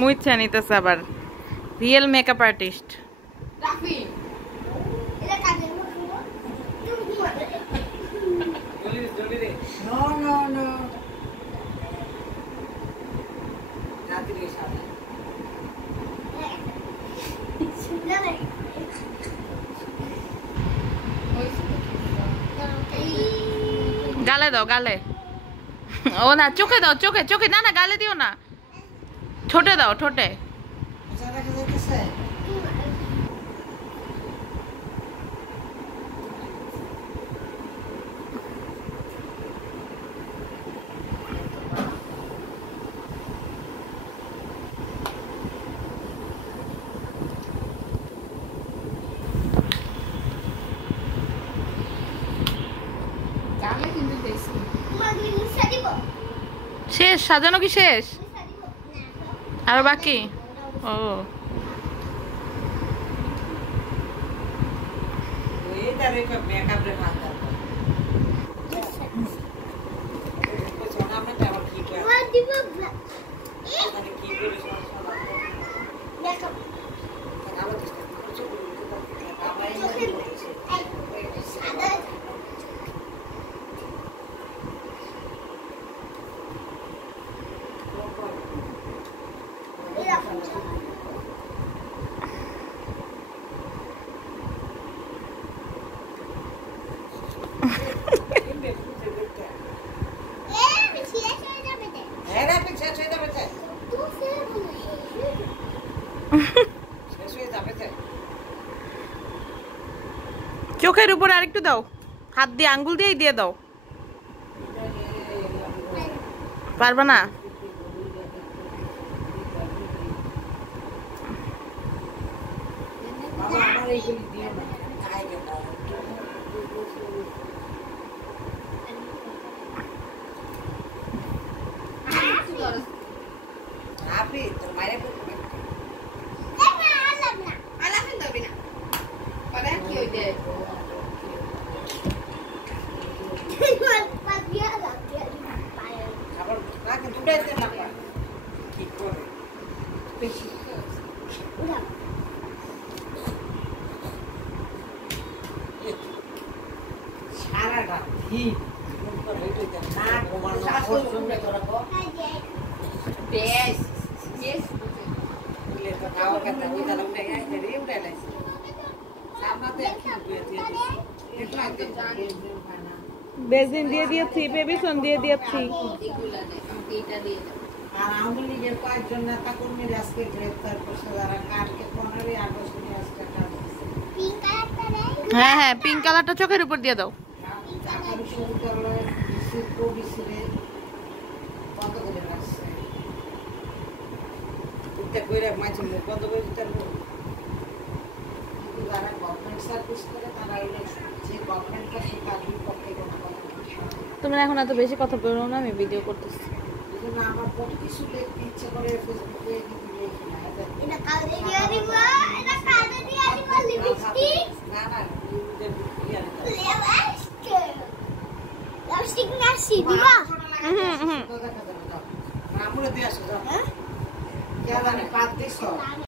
মুইছা নিতেছে আবার real makeup artist. গালে দাও গালে। ও না চোখে দাও, চোখে চোখে, না না গালে দিও না, ঠোঁটে দাও ঠোঁটে। শেষ সাজানো কি শেষ আর বাকি? ও চোখের উপরে আরেকটু দাও, হাত দিয়ে আঙ্গুল দিয়েই দিয়ে দাও। পারবে না? বেসিন দিয়ে দিয়েছি, বেবিসন দিয়ে দিয়েছি। হ্যাঁ হ্যাঁ, পিঙ্ক কালারটা চোখের উপর দিয়ে দাও। তুমি এখন এত বেশি কথা বলো না, আমি ভিডিও করতেছি।